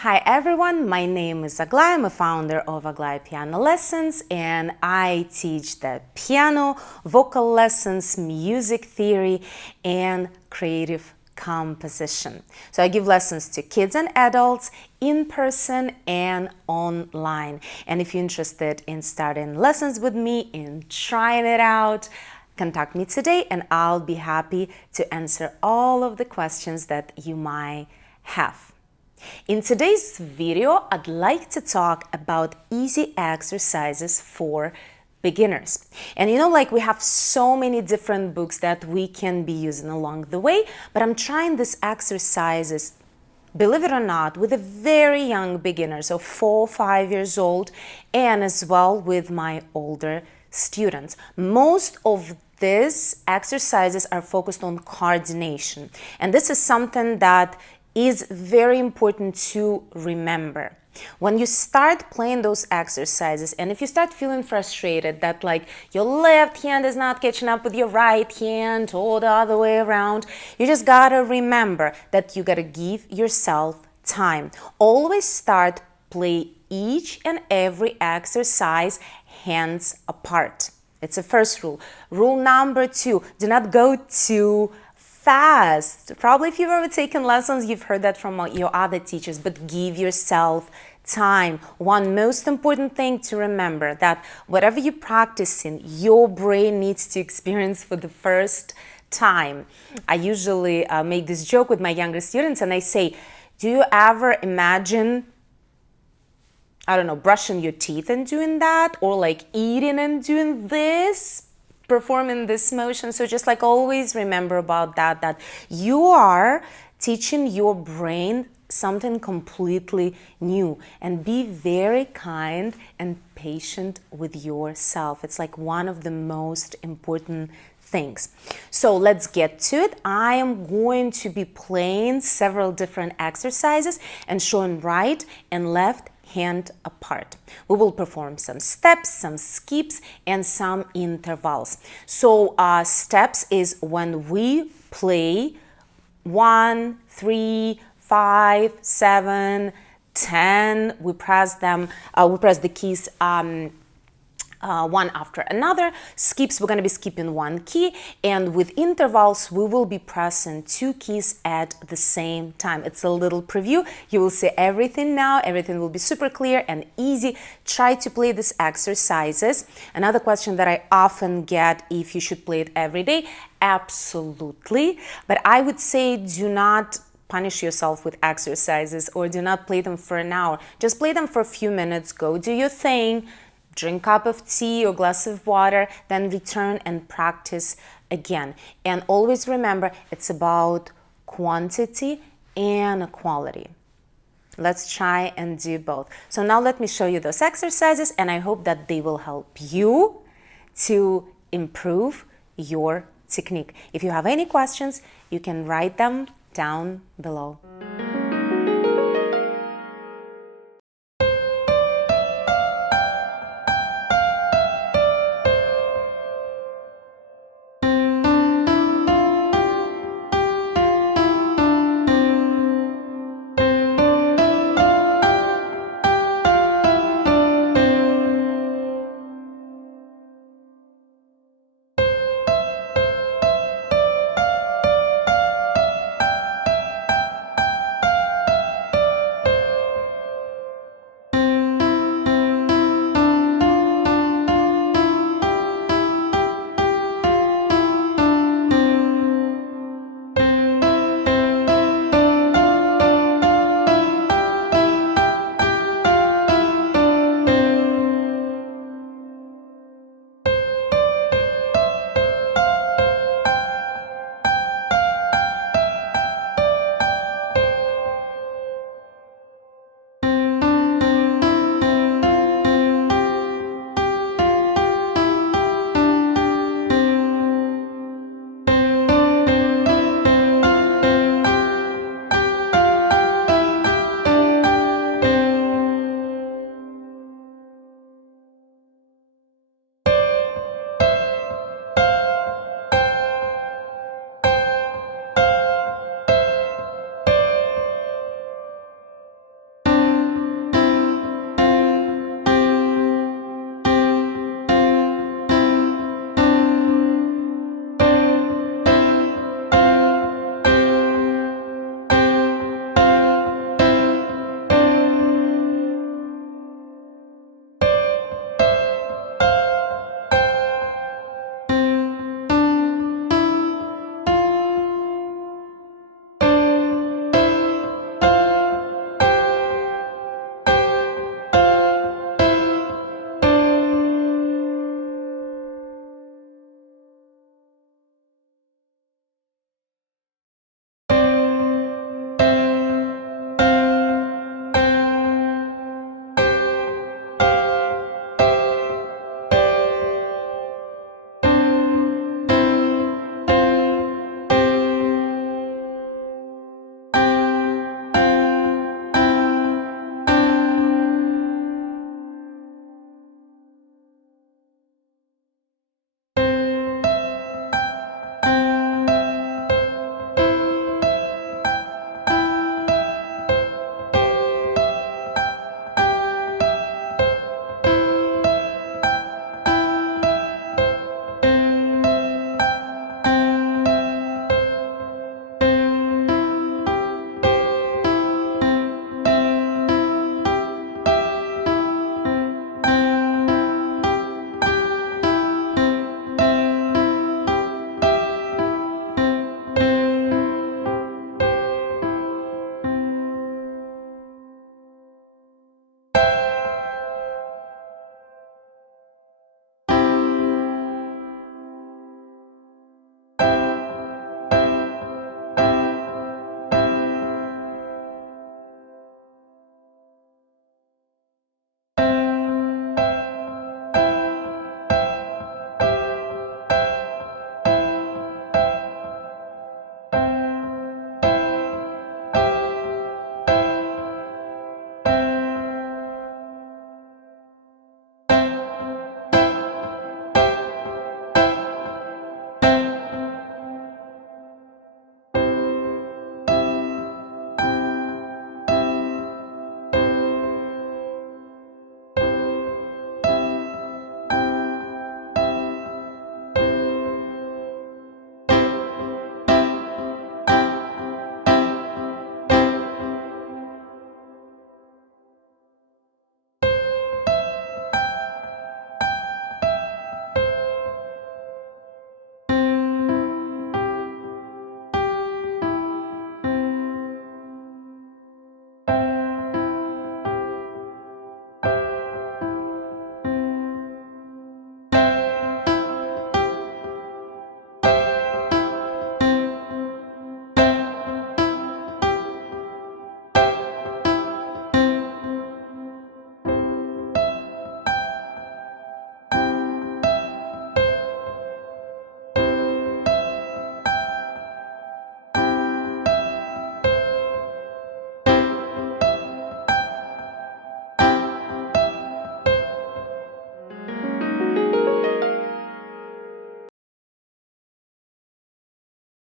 Hi everyone, my name is Aglaya. I'm a founder of Aglaya Piano Lessons, and I teach the piano, vocal lessons, music theory, and creative composition. So I give lessons to kids and adults in person and online. And if you're interested in starting lessons with me, in trying it out, contact me today and I'll be happy to answer all of the questions that you might have. In today's video, I'd like to talk about easy exercises for beginners. And we have so many different books that we can be using along the way, but I'm trying these exercises, believe it or not, with a very young beginner, so 4 or 5 years old, and as well with my older students. Most of these exercises are focused on coordination, and this is something that is very important to remember. When you start playing those exercises, and if you start feeling frustrated that your left hand is not catching up with your right hand or the other way around, you just gotta remember that you gotta give yourself time. Always start play each and every exercise hands apart. It's the first rule. Rule number 2, do not go too fast. Probably if you've ever taken lessons, you've heard that from your other teachers, but give yourself time. One most important thing to remember, that whatever you're practicing, your brain needs to experience for the first time. I usually make this joke with my younger students and I say, do you ever imagine, brushing your teeth and doing that, or eating and doing this? Performing this motion? So just always remember about that you are teaching your brain something completely new, and be very kind and patient with yourself. It's one of the most important things. So let's get to it. I am going to be playing several different exercises and showing right and left hand apart. We will perform some steps, some skips, and some intervals. So steps is when we play 1, 3, 5, 7, 10. We press them. We press the keys one after another. Skips, we're going to be skipping one key, and with intervals we will be pressing 2 keys at the same time. It's a little preview. You will see everything now. Everything will be super clear and easy. Try to play these exercises. Another question that I often get, if you should play it every day. Absolutely, but I would say do not punish yourself with exercises, or do not play them for an hour. Just play them for a few minutes. Go do your thing. Drink a cup of tea or glass of water, then return and practice again. And always remember, it's about quantity and quality. Let's try and do both. So now let me show you those exercises, and I hope that they will help you to improve your technique. If you have any questions, you can write them down below.